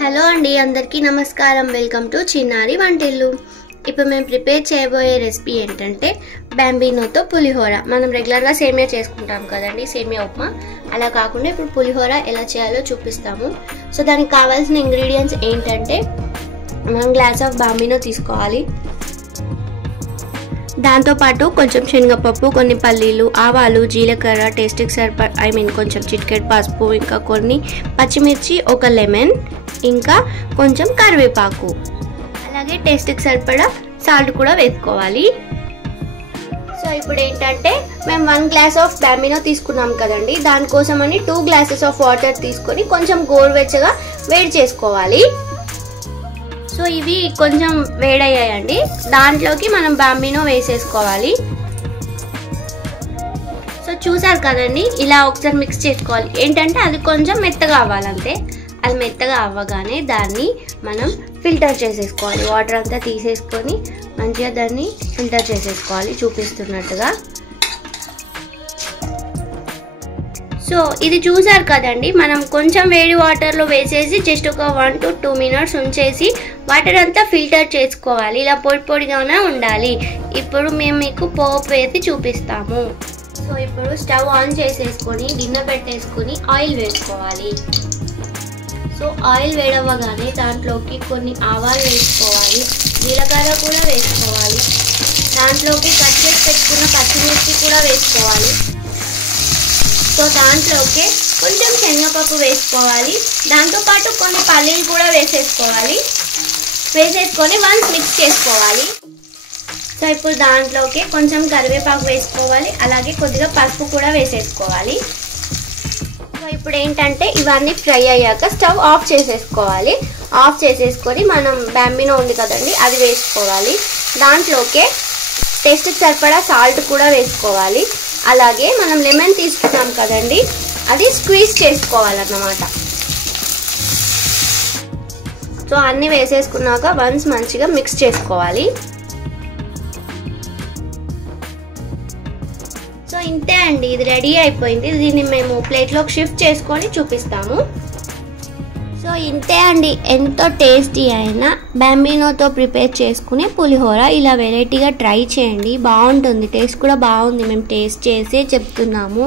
Hello అండి, అందరికీ నమస్కారం. వెల్కమ్ టు చిన్నారి వంటిల్లు. ఇప్పుడు మేము ప్రిపేర్ చేయబోయే రెసిపీ ఏంటంటే బాంబినోతో పులిహోర. మనం రెగ్యులర్గా సేమియా చేసుకుంటాం కదండి, సేమియా ఉప్మా. అలా కాకుండా ఇప్పుడు పులిహోర ఎలా చేయాలో చూపిస్తాము. సో దానికి కావాల్సిన ఇంగ్రీడియంట్స్ ఏంటంటే 1 గ్లాస్ ఆఫ్ బాంబినో తీసుకోవాలి. దాంతోపాటు కొంచెం శనగపప్పు, కొన్ని పల్లీలు, ఆవాలు, జీలకర్ర, టేస్ట్కి సరిపడా కొంచెం చిటికెడు పసుపు, ఇంకా కొన్ని పచ్చిమిర్చి, ఒక లెమన్, ఇంకా కొంచెం కరివేపాకు, అలాగే టేస్ట్కి సరిపడా సాల్ట్ కూడా వేసుకోవాలి. సో ఇప్పుడు ఏంటంటే మేము 1 గ్లాస్ ఆఫ్ బాంబినో తీసుకున్నాం కదండి, దానికోసమని 2 గ్లాసెస్ ఆఫ్ వాటర్ తీసుకొని కొంచెం గోరువెచ్చగా వేడి చేసుకోవాలి. సో ఇవి కొంచెం వేడయ్యాయండి, దాంట్లోకి మనం బాంబినో వేసేసుకోవాలి. సో చూసారు కదండి, ఇలా ఒకసారి మిక్స్ చేసుకోవాలి. ఏంటంటే అది కొంచెం మెత్తగా అవ్వాలంతే. అది మెత్తగా అవ్వగానే దాన్ని మనం ఫిల్టర్ చేసేసుకోవాలి. వాటర్ అంతా తీసేసుకొని మంచిగా దాన్ని ఫిల్టర్ చేసేసుకోవాలి చూపిస్తున్నట్టుగా. సో ఇది చూసారు కదండి, మనం కొంచెం వేడి వాటర్లో వేసేసి జస్ట్ ఒక 1 to 2 minutes ఉంచేసి వాటర్ అంతా ఫిల్టర్ చేసుకోవాలి. ఇలా పొడి పొడిగానే ఉండాలి. ఇప్పుడు మేము మీకు పోపు వేసి చూపిస్తాము. సో ఇప్పుడు స్టవ్ ఆన్ చేసేసుకొని గిన్నె పెట్టేసుకొని ఆయిల్ వేసుకోవాలి. సో ఆయిల్ వేడవ్వగానే దాంట్లోకి కొన్ని ఆవాలు వేసుకోవాలి, జీలకర్ర కూడా వేసుకోవాలి, దాంట్లోకి కట్ చేసి పెట్టుకున్న పచ్చిమిర్చి కూడా వేసుకోవాలి. సో దాంట్లోకి కొంచెం శనగపప్పు వేసుకోవాలి, దాంతోపాటు కొన్ని పల్లీలు కూడా వేసేసుకొని వన్స్ మిక్స్ చేసుకోవాలి. సో ఇప్పుడు దాంట్లోకి కొంచెం కరివేపాకు వేసుకోవాలి, అలాగే కొద్దిగా పసుపు కూడా వేసేసుకోవాలి. సో ఇప్పుడు ఏంటంటే ఇవన్నీ ఫ్రై అయ్యాక స్టవ్ ఆఫ్ చేసేసుకోవాలి. ఆఫ్ చేసేసుకొని మనం బాంబినో ఉంది కదండి, అది వేసుకోవాలి. దాంట్లోకి టేస్ట్కి సరిపడా సాల్ట్ కూడా వేసుకోవాలి. అలాగే మనం లెమన్ తీసుకున్నాం కదండి, అది స్క్వీజ్ చేసుకోవాలన్నమాట. సో అన్నీ వేసేసుకున్నాక వన్స్ మంచిగా మిక్స్ చేసుకోవాలి. సో ఇంతే అండి, ఇది రెడీ అయిపోయింది. దీన్ని మేము ప్లేట్లోకి షిఫ్ట్ చేసుకొని చూపిస్తాము. సో ఇంతే అండి, ఎంతో టేస్టీ అయిన బాంబినోతో ప్రిపేర్ చేసుకునే పులిహోర. ఇలా వెరైటీగా ట్రై చేయండి, బాగుంటుంది. టేస్ట్ కూడా బాగుంది, మేము టేస్ట్ చేసే చెప్తున్నాము.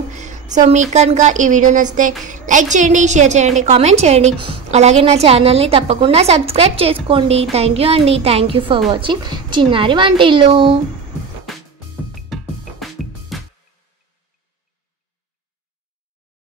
సో మీకు కనుక ఈ వీడియో నచ్చితే లైక్ చేయండి, షేర్ చేయండి, కామెంట్ చేయండి. అలాగే నా ఛానల్ని తప్పకుండా సబ్స్క్రైబ్ చేసుకోండి. థ్యాంక్ యూ అండి. థ్యాంక్ యూ ఫర్ వాచింగ్ చిన్నారి వంటిల్లు.